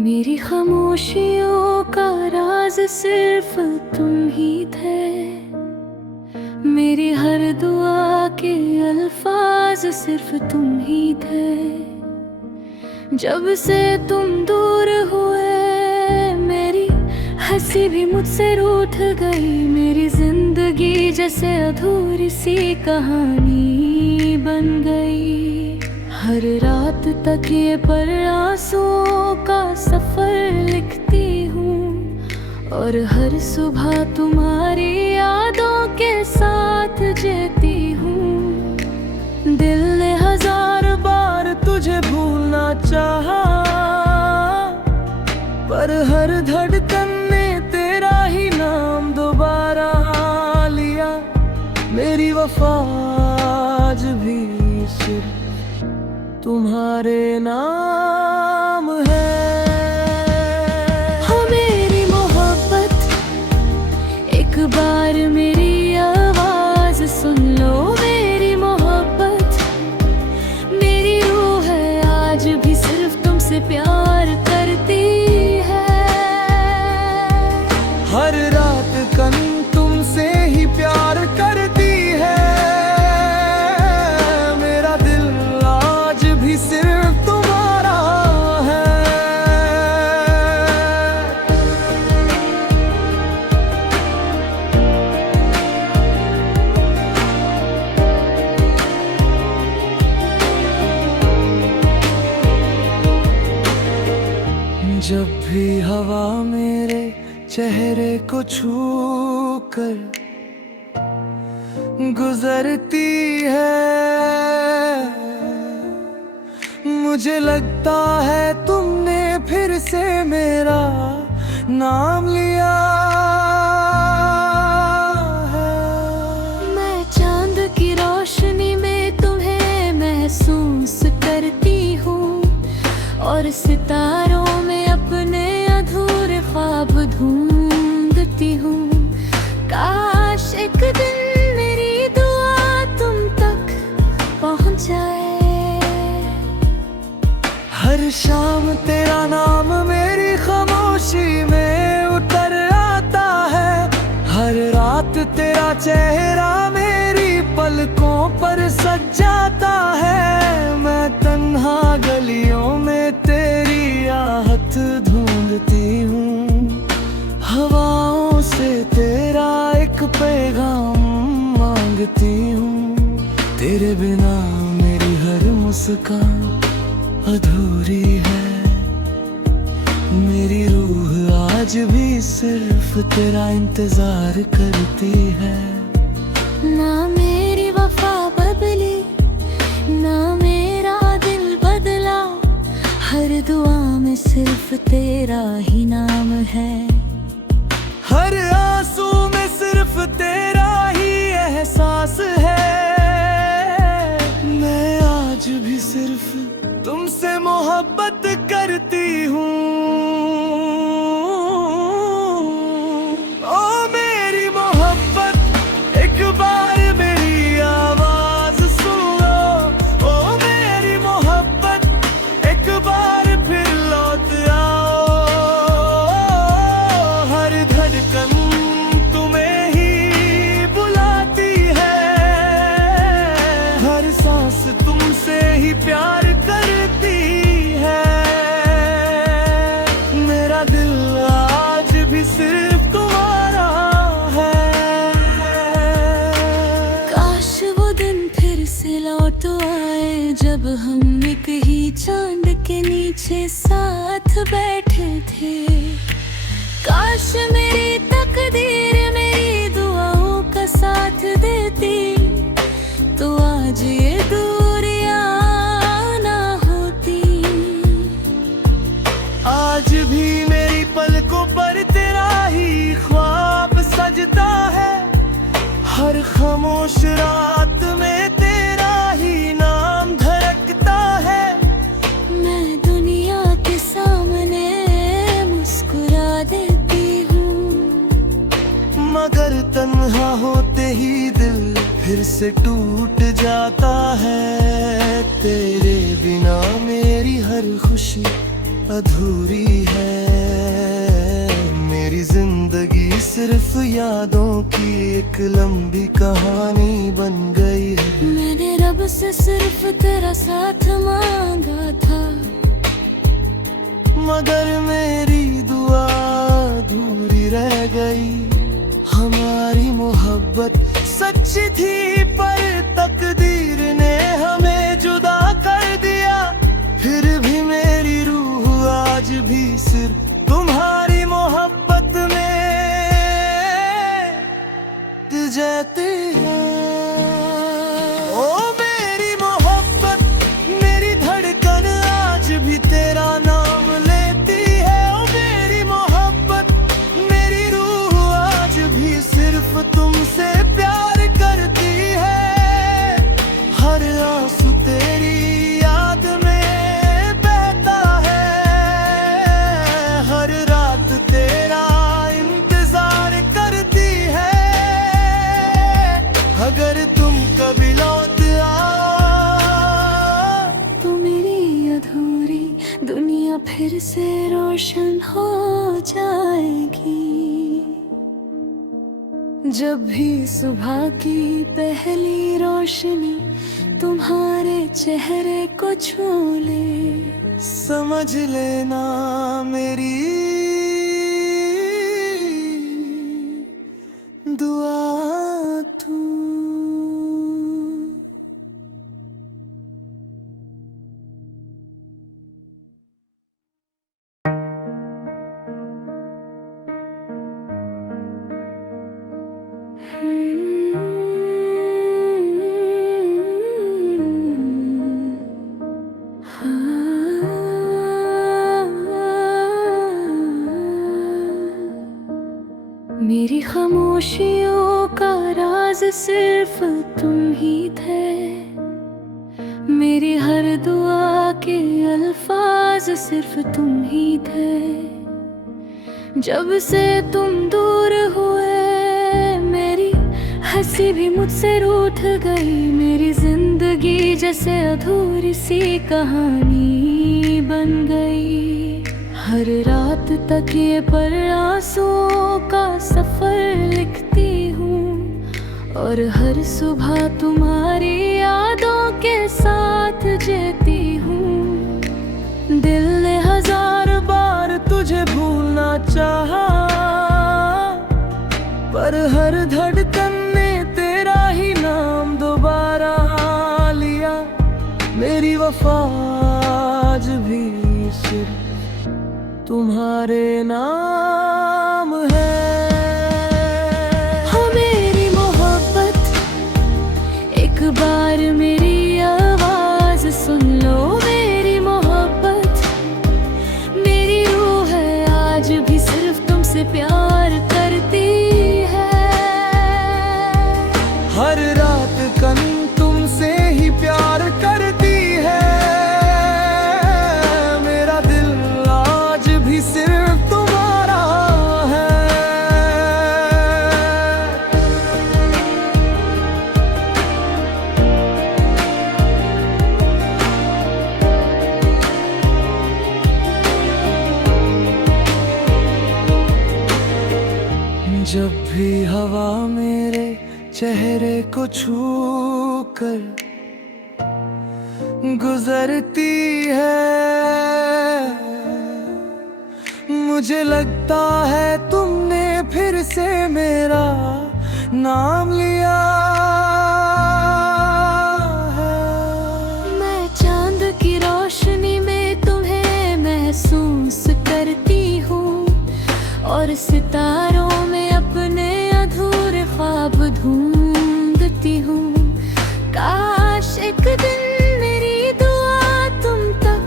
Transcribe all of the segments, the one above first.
मेरी खामोशियों का राज सिर्फ तुम ही थे। मेरी हर दुआ के अल्फाज सिर्फ तुम ही थे। जब से तुम दूर हुए मेरी हंसी भी मुझसे रूठ गई। मेरी जिंदगी जैसे अधूरी सी कहानी बन गई। हर रात तकिए पर आंसुओं का सफर लिखती हूँ और हर सुबह तुम्हारी यादों के साथ जीती हूँ। दिल ने 1000 बार तुझे भूलना चाहा, पर हर धड़कन ने तेरा ही नाम दोबारा लिया। मेरी वफा आज भी सिर्फ तुम्हारे नाम है। हो मेरी मोहब्बत एक बार मेरी आवाज सुन लो। मेरी मोहब्बत मेरी रूह है आज भी सिर्फ तुमसे प्यार करती है। हर रात कन तुमसे ही प्यार करती है। मेरा दिल आज भी सिर्फ तुम्हारा है। जब भी हवा मेरे चेहरे को छू कर गुजरती है, मुझे लगता है तुमने फिर से मेरा नाम लिया है। मैं चांद की रोशनी में तुम्हें महसूस करती हूँ और सितारों में अपने अधूरे ख्वाब ढूंढती हूँ। काश एक दिन मेरी दुआ तुम तक पहुँच जाए। हर शाम तेरा नाम मेरी खामोशी में उतर आता है। हर रात तेरा चेहरा मेरी पलकों पर सज जाता है। मैं तन्हा गलियों में तेरी आहट ढूंढती हूँ। हवाओं से तेरा एक पैगाम मांगती हूँ। तेरे बिना मेरी हर मुस्कान अधूरी है। मेरी रूह आज भी सिर्फ तेरा इंतजार करती है। ना मेरी वफा बदली ना मेरा दिल बदला। हर दुआ में सिर्फ तेरा ही नाम है। हर आंसू में सिर्फ तेरा ही एहसास है। मैं आज भी सिर्फ तुमसे मोहब्बत करती हूँ। ओ मेरी मोहब्बत एक बार मेरी आवाज सुन लो। ओ मेरी मोहब्बत एक बार फिर लौट आओ। हर धड़कन तुम्हें ही बुलाती है। हर सांस तुमसे ही प्यार करती है। मेरा दिल आज भी सिर्फ तुम्हारा है। काश वो दिन फिर से लौट आए जब हम एक ही चांद के नीचे साथ बैठे थे। काश मेरी तकदीर मेरी दुआओं का साथ देती तो आज ये दूरियां ना होती। आज भी मेरी पलकों पर तेरा ही ख्वाब सजता है। हर खामोश रात में तेरा ही नाम धड़कता है। मैं दुनिया के सामने मुस्कुरा देती हूँ, मगर तन्हा होते ही दिल फिर से टूट जाता है। तेरे बिना मेरी हर खुशी अधूरी है। मेरी जिंदगी सिर्फ यादों की एक लंबी कहानी बन गई है। मैंने रब से सिर्फ तेरा साथ मांगा था, मगर मेरी दुआ अधूरी रह गई। हमारी मोहब्बत सच्ची थी पर तकदीर ने हमें जुदा कर दिया। फिर भी मेरी रूह आज भी सिर्फ तुम्हारी मोहब्बत में जैती है। ओ मेरी मोहब्बत, मेरी धड़कन आज भी तेरा नाम लेती है। ओ मेरी मोहब्बत, मेरी रूह आज भी सिर्फ तुमसे प्यार करती है। हर आंसू तेरी याद में बहता है, हर रात तेरा इंतजार करती है। अगर तुम कभी लौट आओ तो मेरी अधूरी दुनिया फिर से रोशन हो जाएगी। जब भी सुबह की पहली रोशनी तुम्हारे चेहरे को छू ले, समझ लेना मेरी दुआ तू। मेरी खामोशियों का राज सिर्फ तुम ही थे। मेरी हर दुआ के अल्फाज सिर्फ तुम ही थे। जब से तुम दूर हुए मेरी हंसी भी मुझसे रूठ गई। मेरी जिंदगी जैसे अधूरी सी कहानी बन गई। हर रात तकिए पर आंसुओं का सफर लिखती हूँ, और हर सुबह तुम्हारी यादों के साथ जीती हूँ। दिल ने 1000 बार तुझे भूलना चाहा, पर हर धड़कन ने तेरा ही नाम दोबारा लिया। मेरी वफा आज भी सिर्फ तुम्हारे नाम है। हो मेरी मोहब्बत, एक बार मेरी आवाज सुन लो। मेरी मोहब्बत, मेरी रूह है आज भी सिर्फ तुमसे प्यार करती है। हर रात कन तुमसे ही प्यार करती है। मेरा दिल आज भी सिर्फ तुम्हारा है। जब भी हवा मेरे चेहरे को छू कर गुजरती है, मुझे लगता है तुमने फिर से मेरा नाम लिया है। मैं चांद की रोशनी में तुम्हें महसूस करती हूँ, और सितारों में अपने अधूरे ख्वाब ढूंढती हूँ। काश एक दिन मेरी दुआ तुम तक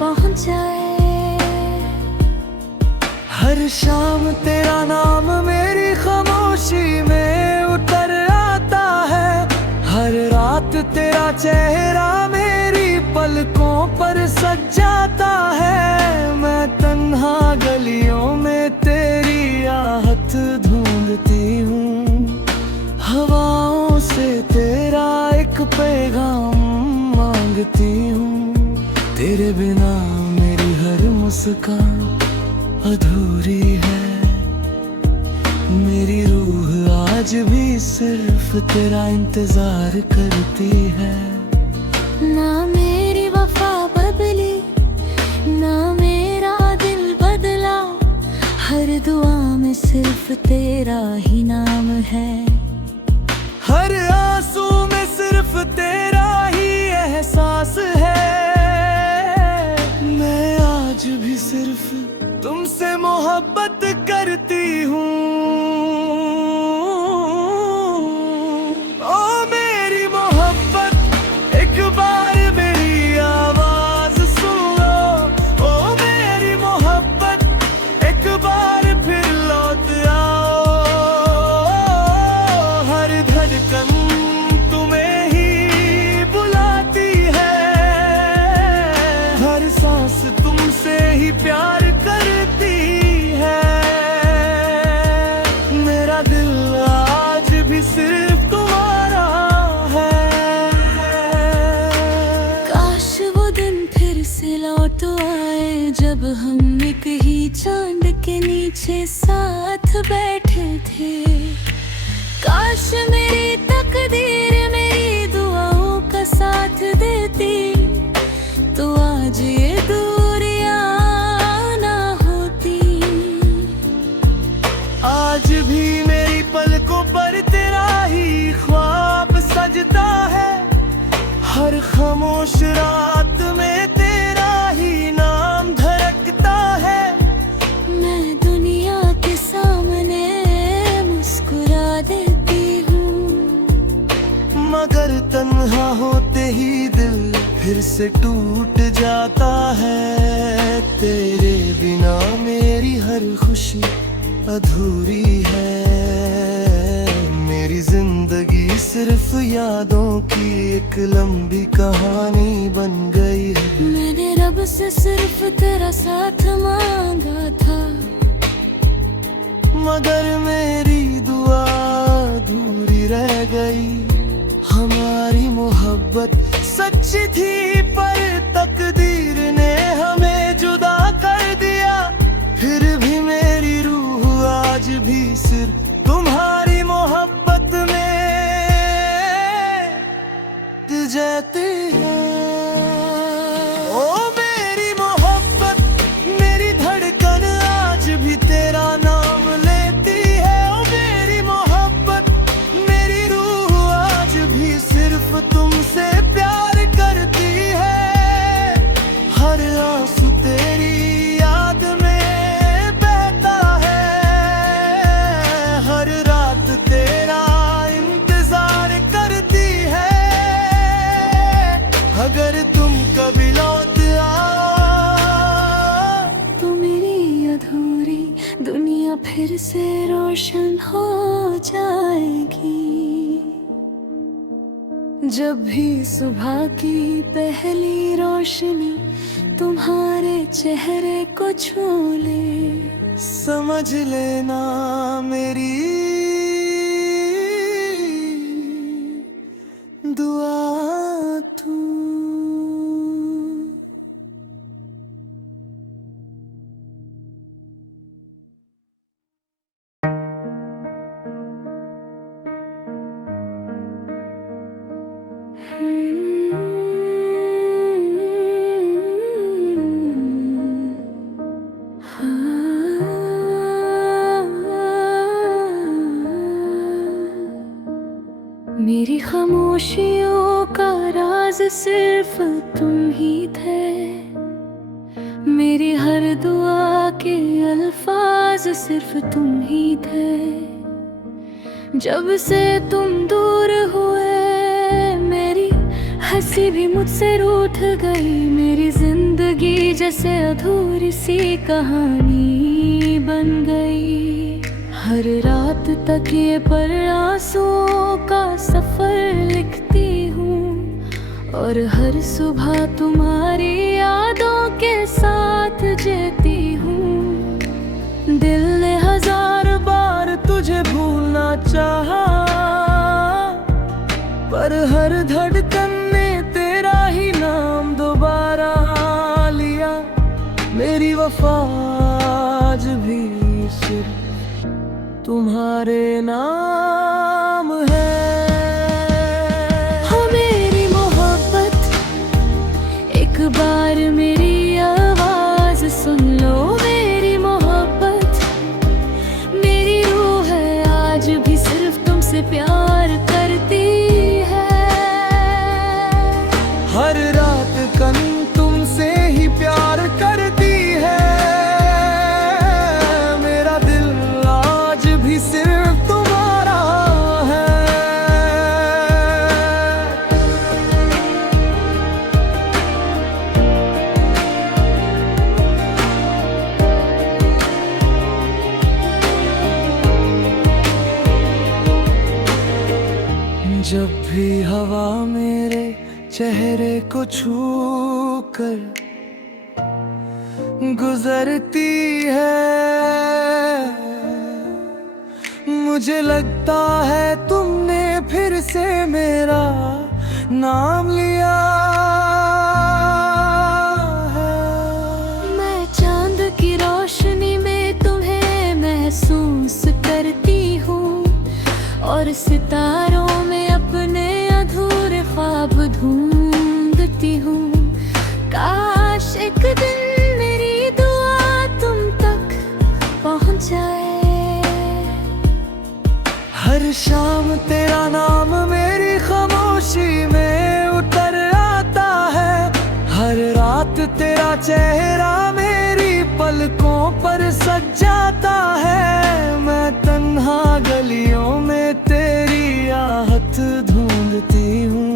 पहुँच जाए। हर शाम तेरा नाम मेरी खामोशी में उतर आता है। हर रात तेरा चेहरा मेरी पलकों पर सज जाता है। मैं तन्हा गलियों में तेरी आहट ढूंढती हूँ। हवाओं से तेरा एक पैगाम मांगती हूँ। तेरे बिना मेरी हर मुस्कान अधूरी है। मेरी रूह आज भी सिर्फ तेरा इंतजार करती है। ना मेरी वफा बदली, ना मेरा दिल बदला, हर दुआ में सिर्फ तेरा ही नाम है। हर आंसू में सिर्फ तेरा ही एहसास है। मैं आज भी सिर्फ तुमसे मोहब्बत करती हूँ। ओ मेरी मोहब्बत, एक बार मेरी आवाज सुन लो। ओ मेरी मोहब्बत, एक बार फिर लौट आओ। हर धड़कन तुम्हें ही बुलाती है, हर सांस तुमसे ही प्यार करती है। मेरा दिल आज भी सिर्फ तुम्हारा है। काश वो दिन फिर से लौट आए जब हम एक ही चांद के नीचे साथ बैठे थे। काश मेरी तकदीर मेरी दुआओं का साथ देती, तो आज ये दूरियां ना होती। आज भी मेरी पलकों पर तेरा ही ख्वाब सजता है। हर खामोश रात में तेरा ही नाम धड़कता है। मैं दुनिया के सामने मुस्कुरा देती हूँ, मगर तन्हा होते ही दिल फिर से टूट जाता है। तेरे बिना मेरी हर खुशी अधूरी है। मेरी जिंदगी सिर्फ यादों की एक लंबी कहानी बन गई है। मैंने रब से सिर्फ तेरा साथ मांगा था, मगर मेरी दुआ अधूरी रह गई। हमारी मोहब्बत सच्ची थी पर तकदीर ने हमें जुदा कर दिया। फिर भी मेरी रूह आज भी सिर्फ तुम्हारी मोहब्बत में जैती है। ओ मेरी मोहब्बत, मेरी धड़कन आज भी तेरा नाम लेती है। ओ मेरी मोहब्बत, मेरी रूह आज भी सिर्फ तुमसे प्यार करती है। हर आंसू तेरी याद में बहता है, हर रात तेरा इंतजार करती है। अगर तुम कभी लौट आओ, तो मेरी अधूरी दुनिया फिर से रोशन हो जाएगी। जब भी सुबह की पहली रोशनी तुम्हारे चेहरे को छू ले, समझ लेना मेरी दुआ तू। मेरी खामोशियों का राज सिर्फ तुम ही थे। मेरी हर दुआ के अल्फाज सिर्फ तुम ही थे। जब से तुम दूर हुए मेरी हंसी भी मुझसे रूठ गई। मेरी जिंदगी जैसे अधूरी सी कहानी बन गई। हर रात तकिए पर आंसुओं का सफर लिखती हूँ, और हर सुबह तुम्हारी यादों के साथ जीती हूँ। दिल ने हजार बार तुझे भूलना चाहा, पर हर धड़कन ने तेरा ही नाम दोबारा लिया। मेरी वफा आज भी सिर्फ तुम्हारे नाम है। हो मेरी मोहब्बत एक बार मेरी आवाज सुन लो। मेरी मोहब्बत मेरी रूह है आज भी सिर्फ तुमसे प्यार करती है। हर रात कन तुमसे ही प्यार करती है। मेरा दिल आज भी सिर्फ तुम्हारा है। जब भी हवा मेरे चेहरे को छू कर गुजरती है, मुझे लगता है तुमने फिर से मेरा नाम लिया है। मैं चांद की रोशनी में तुम्हें महसूस करती हूँ और सितारों में अपने अधूरे ख्वाब ढूंढती हूँ। काश एक दिन मेरी दुआ तुम तक पहुँच जाए। हर शाम तेरा नाम मेरी खामोशी में उतर आता है। हर रात तेरा चेहरा मेरी पलकों पर सज जाता है। मैं तन्हा गलियों में तेरी आहट ढूंढती हूँ।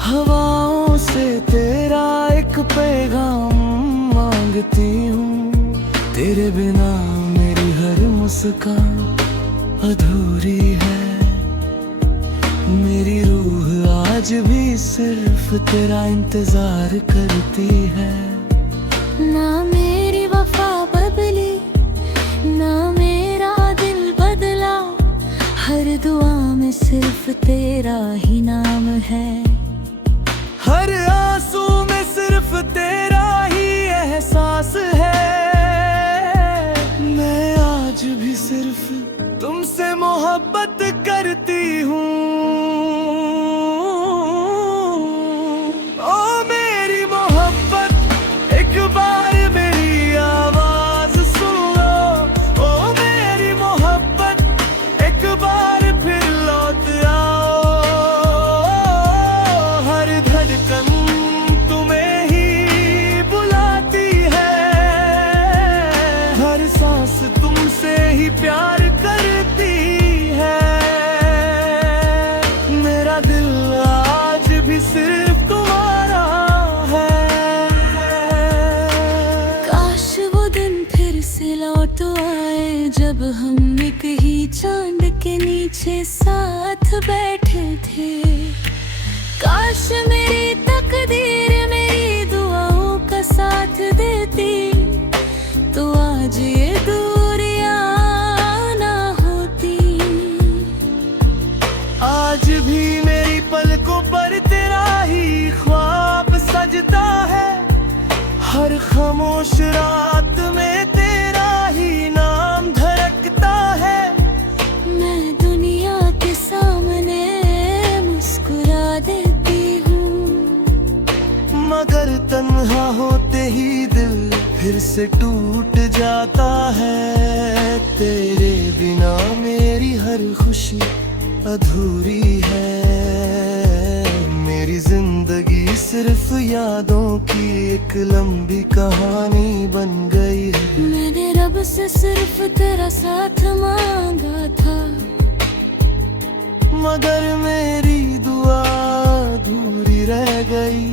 हवाओं से तेरा एक पैगाम मांगती हूँ। तेरे बिना मेरी हर मुस्कान अधूरी है। मेरी रूह आज भी सिर्फ तेरा इंतजार करती है। ना मेरी वफा बदली ना मेरा दिल बदला। हर दुआ में सिर्फ तेरा ही नाम है। हर आंसू में सिर्फ तेरा ही एहसास है। मैं आज भी सिर्फ तुमसे मोहब्बत करती हूँ। ओ मेरी मोहब्बत एक बार मेरी आवाज सुन लो। ओ मेरी मोहब्बत एक बार फिर लौट आओ। हर धड़कन तुम्हें ही बुलाती है। हर सांस तुमसे ही प्यार करती है। मेरा दिल आज भी सिर्फ तुम्हारा है। काश वो दिन फिर से लौट आए जब हम एक ही चांद के नीचे साथ बैठे थे। काश मेरी तकदीर मेरी दुआओं का साथ देती तो आज ये दूरियां ना होती। आज भी मेरी पलकों पर तेरा ही ख्वाब सजता है। हर खामोश रात में तेरा ही नाम धड़कता है। मैं दुनिया के सामने मुस्कुरा देती हूँ मगर तन्हा होते ही दिल फिर से टूट जाता है। तेरे बिना मेरी हर खुशी अधूरी है। मेरी जिंदगी सिर्फ यादों की एक लंबी कहानी बन गई है। मैंने रब से सिर्फ तेरा साथ मांगा था मगर मेरी दुआ अधूरी रह गई।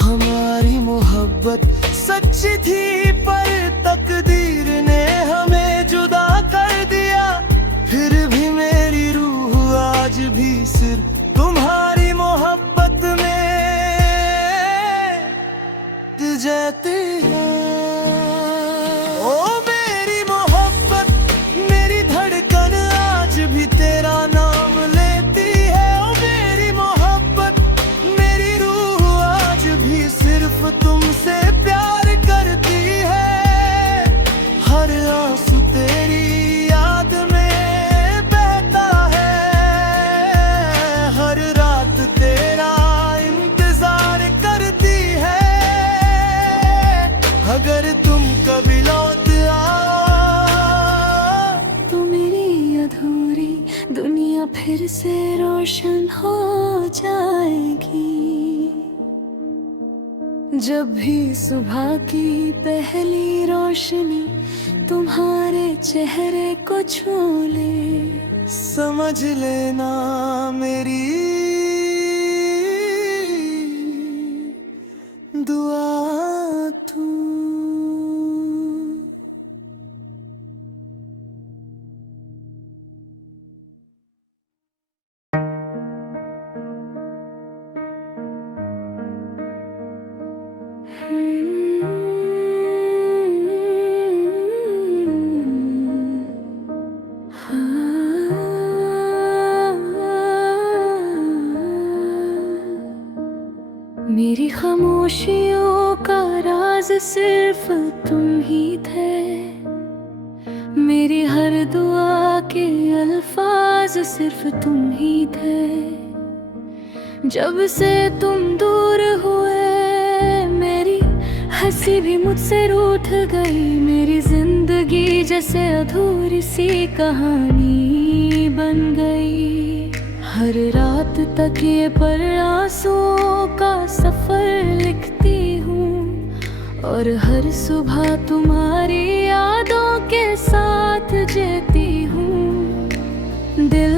हमारी मोहब्बत सच्ची थी पर तकदीर ने हमें जुदा कर दिया। फिर भी मेरी रूह आज भी सिर्फ तुम्हारी मोहब्बत में जाती है। ओ मेरी मोहब्बत मेरी धड़कन आज भी तेरा नाम लेती है। ओ मेरी मोहब्बत मेरी रूह आज भी सिर्फ तुमसे प्यार करती है। जब भी सुबह की पहली रोशनी तुम्हारे चेहरे को छू ले, समझ लेना मेरी दुआ तू। मेरी खामोशियों का राज सिर्फ तुम ही थे, मेरी हर दुआ के अल्फाज सिर्फ तुम ही थे। जब से तुम दूर हुए मेरी हंसी भी मुझसे रूठ गई, मेरी जिंदगी जैसे अधूरी सी कहानी बन गई। हर रात तकिए पर आंसुओं का सफर लिखती हूँ, और हर सुबह तुम्हारी यादों के साथ जीती हूँ। दिल